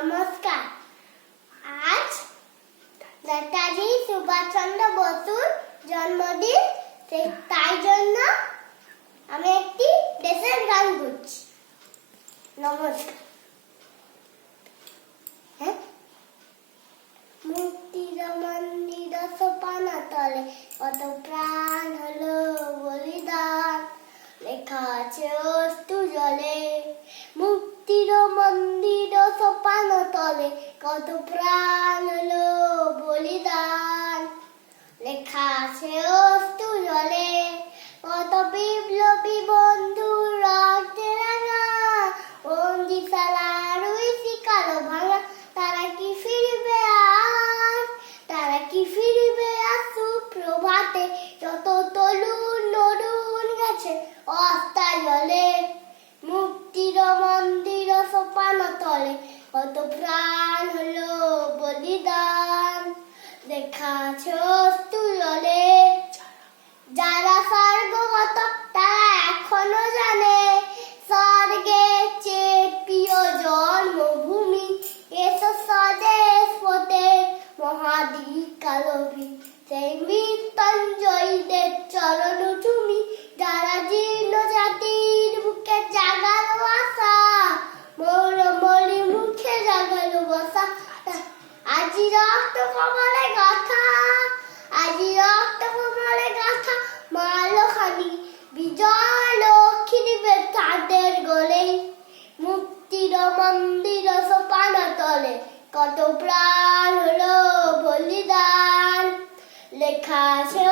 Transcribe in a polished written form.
নমস্কার। আজ নেতাজি সুভাষচন্দ্র বসুর জন্মদিন, তাই জন্য আমি একটি দেশের গান করছি। নমস্কার। মুক্তির মন্দির সোপানা তলে কত প্রাণ হলো বলিদান, লেখা আছে অশ্রু জলে। মুক্তির মন্দির সোপানা তলে কত প্রাণ হলো বলিদান, লেখা আছে অশ্রু জলে। কত বিপ্লবী বন্ধুর রক্তে রাঙা বন্দিশালার ওই শিকারো ভাঙা, তারা কি ফিরবে আজ, তারা কি ফিরবে আজ সুপ্রভাতে, যত তরুণ নরুন গেছে অস্তা জলে। মুক্তির মন্দির সোপান তলে কত প্রাণ হলো বলিদান, লেখা আছে অশ্রু জলে। যারা স্বর্গগত তারা এখনো জানে স্বর্গের চেয়ে প্রিয় জন্মভূমি, এসো স্বদেশ পথে মহাদীপ কালবি, সেই মৃত্যুঞ্জয়ীদের চরণ চুমি। যারা জীর্ণ জাতির বুকে জাগালো আশা, মৌরমলি মুখে জাগালো বসা। আজি রক্ত কমলে গাথা, আজি রক্ত কমলে গাথা মালখানি, বিজয় লক্ষ্মী দিবে তাদের গলে। মুক্তির মন্দির সোপান তলে কত প্রাণ হলো বলিদান, লেখা আছে